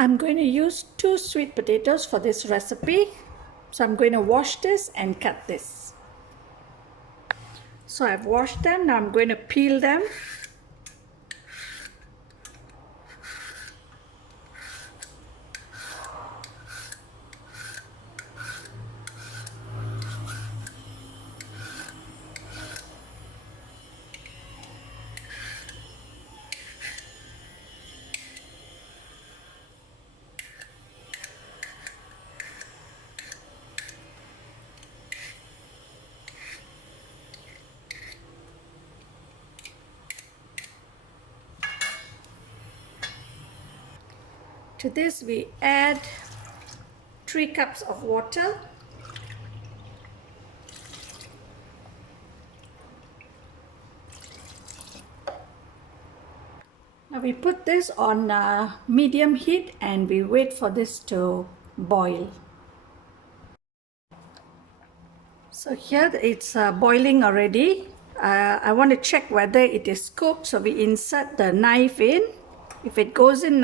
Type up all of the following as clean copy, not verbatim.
I'm going to use 2 sweet potatoes for this recipe. So I'm going to wash this and cut this. So I've washed them, now I'm going to peel them. To this we add 3 cups of water. Now we put this on medium heat and we wait for this to boil. So here it's boiling already. I want to check whether it is cooked, so we insert the knife in. If it goes in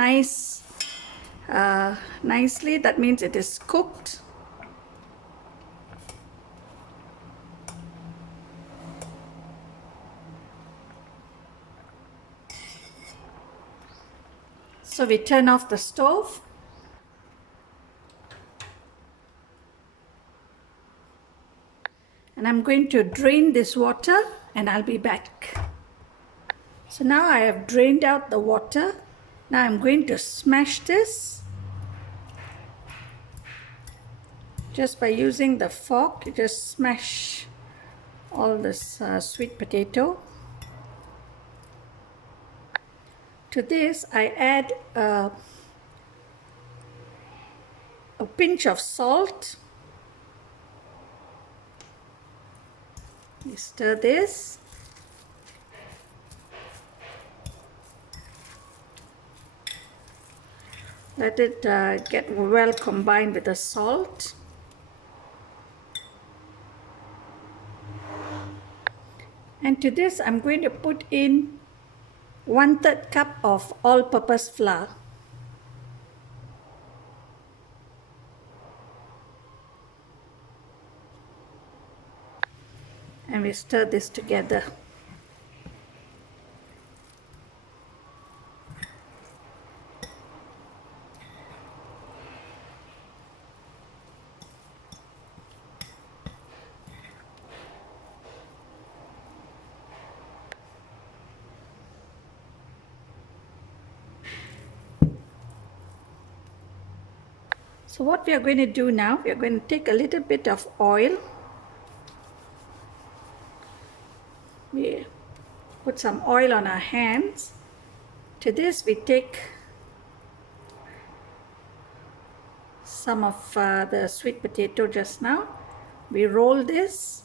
nicely, that means it is cooked. So we turn off the stove. And I'm going to drain this water and I'll be back. So now I have drained out the water. Now I'm going to smash this. Just by using the fork, you just smash all this sweet potato. To this I add a pinch of salt. We stir this. Let it get well combined with the salt. And to this I'm going to put in 1/3 cup of all-purpose flour. And we stir this together. So what we are going to do now, we are going to take a little bit of oil. We put some oil on our hands. To this we take some of the sweet potato just now. We roll this.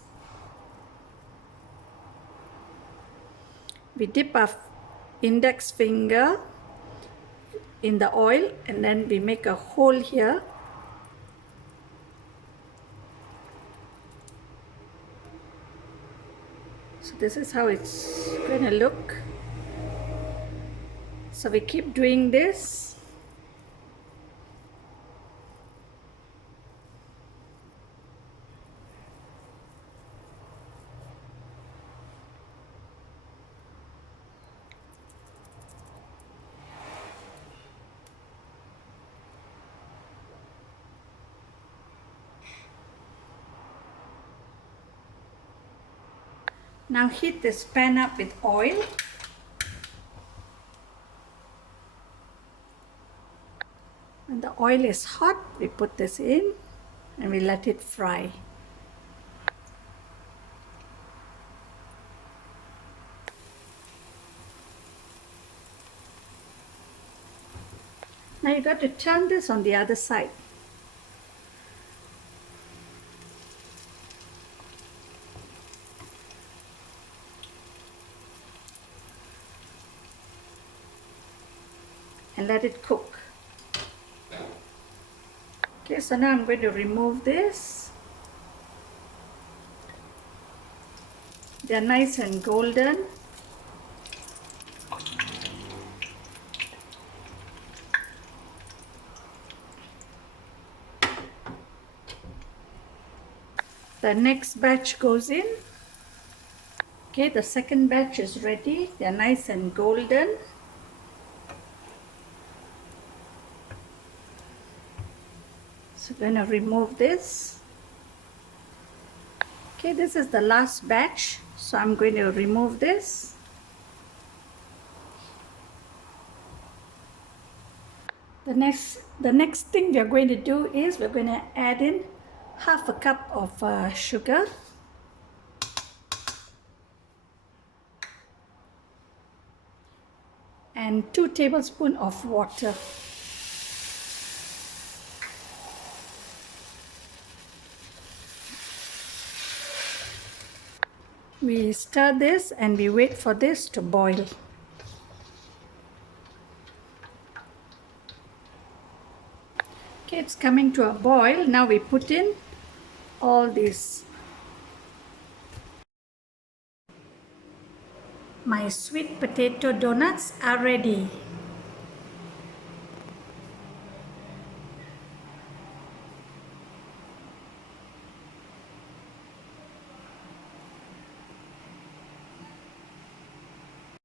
We dip our index finger in the oil and then we make a hole here. So this is how it's going to look. So we keep doing this. Now heat this pan up with oil. When the oil is hot, we put this in and we let it fry. Now you got to turn this on the other side. And let it cook. Okay, so now I'm going to remove this. They're nice and golden. The next batch goes in. Okay, the second batch is ready. They're nice and golden. So we're going to remove this. Okay, this is the last batch. So I'm going to remove this. The next thing we are going to do is we're going to add in half a cup of sugar. And 2 tablespoons of water. We stir this and we wait for this to boil. Okay, it's coming to a boil. Now we put in all this. My sweet potato donuts are ready.